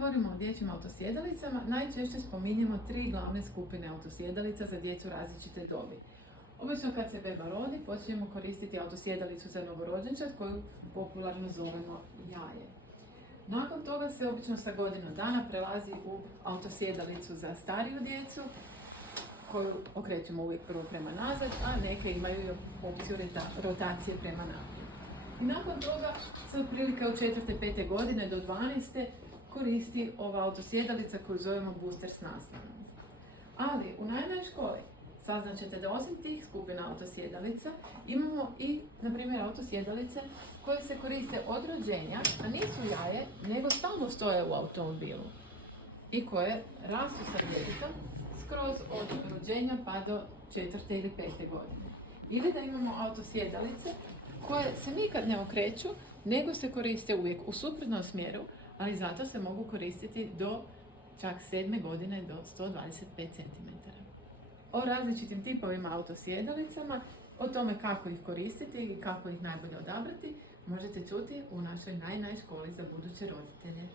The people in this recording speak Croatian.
govorimo o dječjim autosjedalicama, najčešće spominjemo 3 glavne skupine autosjedalica za djecu različite dobi. Obično kad se beba rodi, počinjemo koristiti autosjedalicu za novorođenčad koju popularno zovemo jaje. Nakon toga se obično sa godinu dana prelazi u autosjedalicu za stariju djecu, koju okrećemo uvijek prvo prema nazad, a neke imaju i opciju rotacije prema naprijed. I nakon toga se otprilike od 4. 5. godine do 12. koristi ova autosjedalica koju zovemo booster s naslonom. Ali u najranijoj školi saznat ćete da osim tih skupina autosjedalica imamo i, na primjer, autosjedalice koje se koriste od rođenja, a nisu jaje, nego stalno stoje u automobilu i koje rastu sa djetetom skroz od rođenja pa do 4. ili 5. godine. Ili da imamo autosjedalice koje se nikad ne okreću, nego se koriste uvijek u suprotnom smjeru, ali zato se mogu koristiti do čak 7. godine do 125 cm. O različitim tipovima autosjedalicama, o tome kako ih koristiti i kako ih najbolje odabrati, možete čuti u našoj školi za buduće roditelje.